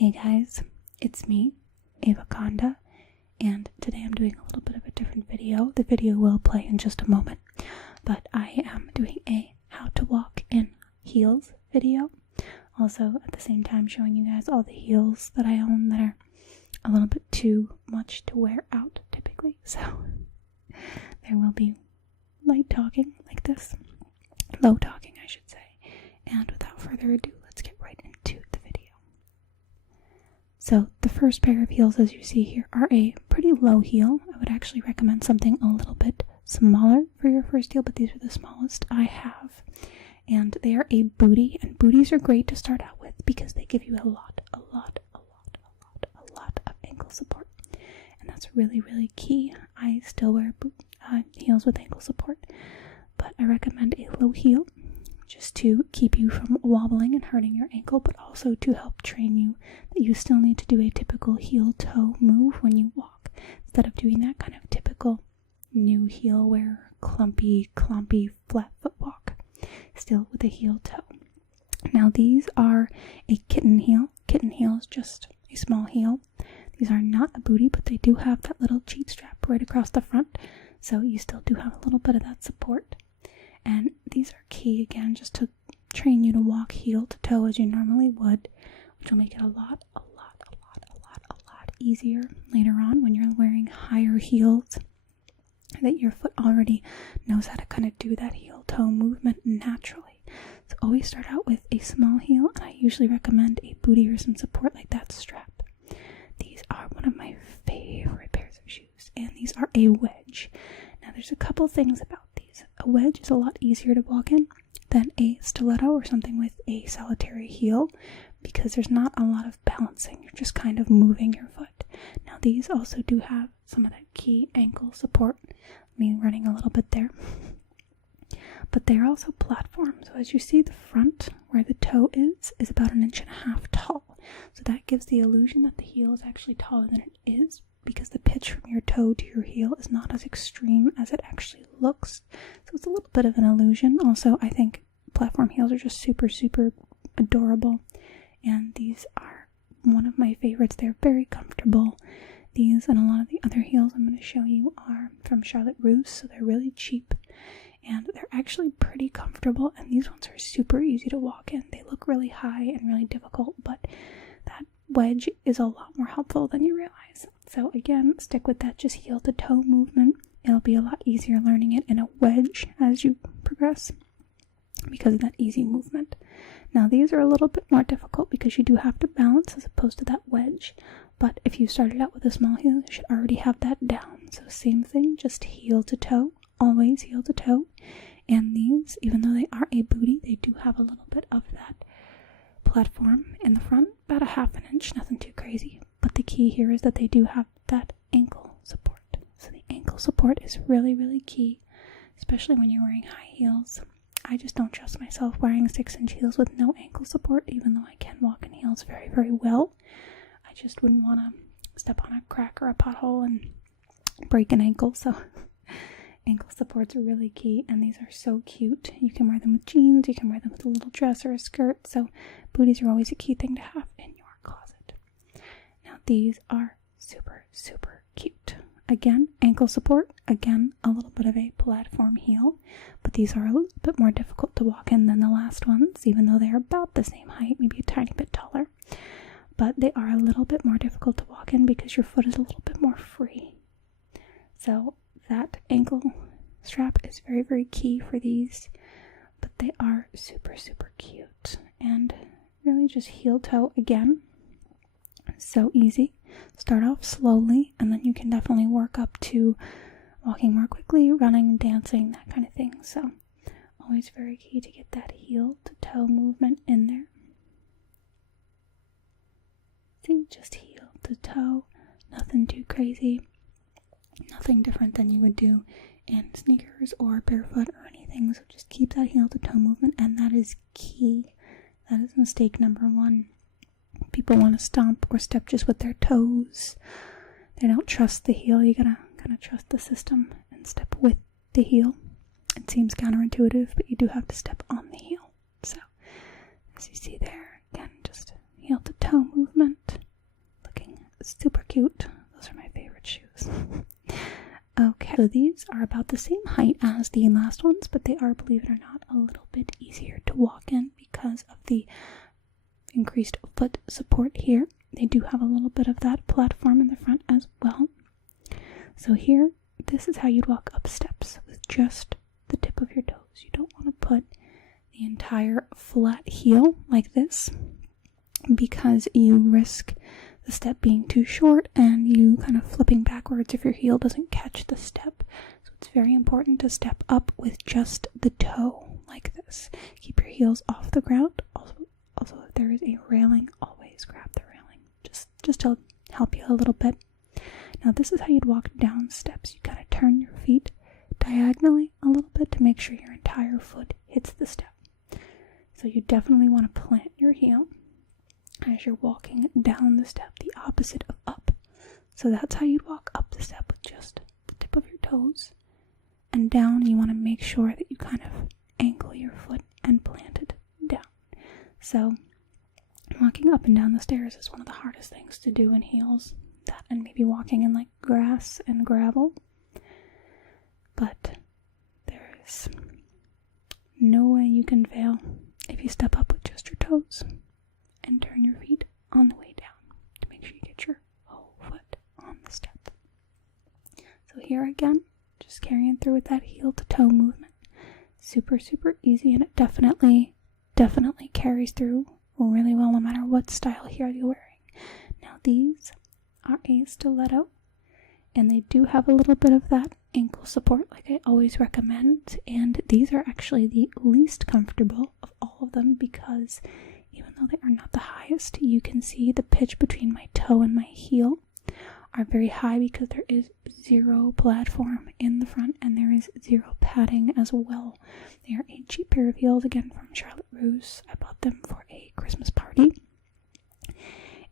Hey guys, it's me, AvaConda, and today I'm doing a little bit of a different video. The video will play in just a moment, but I am doing a how to walk in heels video. Also, at the same time, showing you guys all the heels that I own that are a little bit too much to wear out typically. So there will be light talking like this, low talking I should say. And without further ado, let's get right into the video. So the first pair of heels, as you see here, are a pretty low heel. I would actually recommend something a little bit smaller for your first heel, but these are the smallest I have. And they are a booty, and booties are great to start out with because they give you a lot of ankle support. And that's really, really key. I still wear heels with ankle support, but I recommend a low heel just to keep you from wobbling and hurting your ankle, but also to help train you that you still need to do a typical heel-toe move when you walk, instead of doing that kind of typical new heel wear, clumpy, flat foot walk, still with a heel-toe. Now these are a kitten heel. Kitten heel is just a small heel. These are not a booty, but they do have that little cheat strap right across the front, so you still do have a little bit of that support. And these are key, again, just to train you to walk heel to toe as you normally would, which will make it a lot easier later on when you're wearing higher heels, that your foot already knows how to kind of do that heel-toe movement naturally. So always start out with a small heel, and I usually recommend a booty or some support like that strap. These are one of my favorite pairs of shoes, and these are a wedge. Now there's a couple things about these. A wedge is a lot easier to walk in than a stiletto or something with a solitary heel because there's not a lot of balancing. You're just kind of moving your foot. Now these also do have some of that key ankle support. Me running a little bit there. But they're also platform. So as you see, the front where the toe is about 1.5 inches tall. So that gives the illusion that the heel is actually taller than it is, because the pitch from your toe to your heel is not as extreme as it actually looks. So it's a little bit of an illusion. Also, I think platform heels are just super adorable. And these are one of my favorites. They're very comfortable. These and a lot of the other heels I'm going to show you are from Charlotte Russe, so they're really cheap. And they're actually pretty comfortable, and these ones are super easy to walk in. They look really high and really difficult, but that wedge is a lot more helpful than you realize. So again, stick with that just heel to toe movement. It'll be a lot easier learning it in a wedge as you progress because of that easy movement. Now these are a little bit more difficult because you do have to balance as opposed to that wedge. But if you started out with a small heel, you should already have that down. So same thing, just heel to toe, always heel to toe. And these, even though they are a booty, they do have a little bit of that platform in the front, about 1/2 inch, nothing too crazy. But the key here is that they do have that ankle support. So the ankle support is really key, especially when you're wearing high heels. I just don't trust myself wearing 6-inch heels with no ankle support, even though I can walk in heels very well. I just wouldn't want to step on a crack or a pothole and break an ankle, so ankle support's really key, and these are so cute. You can wear them with jeans, you can wear them with a little dress or a skirt, so booties are always a key thing to have in your closet. Now these are super cute. Again, ankle support, again, a little bit of a platform heel, but these are a little bit more difficult to walk in than the last ones, even though they're about the same height, maybe a tiny bit taller. But they are a little bit more difficult to walk in because your foot is a little bit more free. So that ankle strap is very key for these, but they are super cute. And really just heel toe again. So easy. Start off slowly, and then you can definitely work up to walking more quickly, running, dancing, that kind of thing. So always very key to get that heel to toe movement in there. See, just heel to toe, nothing too crazy, nothing different than you would do in sneakers or barefoot or anything. So just keep that heel to toe movement, and that is key. That is mistake number 1. People want to stomp or step just with their toes. They don't trust the heel. You gotta kind of trust the system and step with the heel. It seems counterintuitive, but you do have to step on the heel. So as you see there, again, just heel to toe movement. cute. Those are my favorite shoes. Okay, so these are about the same height as the last ones, but they are, believe it or not, a little bit easier to walk in because of the increased foot support here. They do have a little bit of that platform in the front as well. So here, this is how you'd walk up steps with just the tip of your toes. You don't want to put the entire flat heel like this because you risk the step being too short and you kind of flipping backwards if your heel doesn't catch the step. So it's very important to step up with just the toe like this. Keep your heels off the ground. Also if there is a railing, always grab the railing. Just to help you a little bit. Now this is how you'd walk down steps. You kind of turn your feet diagonally a little bit to make sure your entire foot hits the step. So you definitely want to plant your heel as you're walking down the step, the opposite of up. So that's how you'd walk up the step with just the tip of your toes. And down, you want to make sure that you kind of angle your foot and plant it down. So walking up and down the stairs is one of the hardest things to do in heels. That and maybe walking in like grass and gravel. But there is no way you can fail if you step up with just your toes and turn your feet on the way down to make sure you get your whole foot on the step. So here again, just carrying through with that heel to toe movement. Super, super easy, and it definitely carries through really well no matter what style heel you're wearing. Now these are a stiletto, and they do have a little bit of that ankle support like I always recommend, and these are actually the least comfortable of all of them because even though they are not the highest, you can see the pitch between my toe and my heel are very high because there is zero platform in the front and there is zero padding as well. They are a cheap pair of heels, again from Charlotte Russe. I bought them for a Christmas party.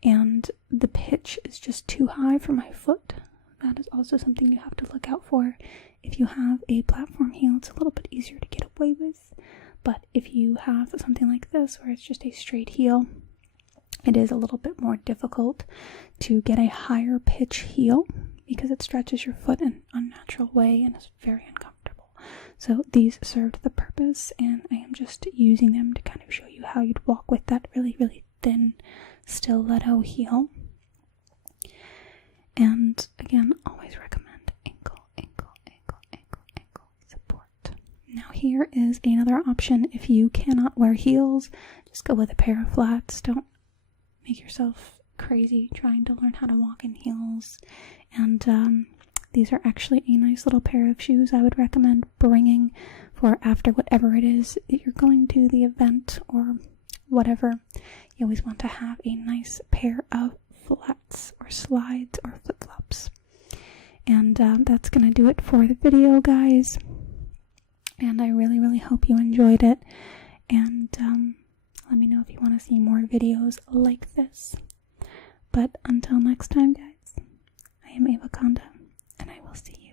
And the pitch is just too high for my foot. That is also something you have to look out for. If you have a platform heel, it's a little bit easier to get away with. But if you have something like this, where it's just a straight heel, it is a little bit more difficult to get a higher pitch heel because it stretches your foot in an unnatural way and is very uncomfortable. So these served the purpose, and I am just using them to kind of show you how you'd walk with that really, really thin stiletto heel. And again, always recommend ankle support. Now here is another option. If you cannot wear heels, just go with a pair of flats. Don't make yourself crazy trying to learn how to walk in heels. And these are actually a nice little pair of shoes I would recommend bringing for after whatever it is that you're going to, the event or whatever. You always want to have a nice pair of flats or slides or flip-flops. And that's gonna do it for the video, guys. And I really, really hope you enjoyed it. And let me know if you want to see more videos like this. But until next time, guys, I am AvaConda, and I will see you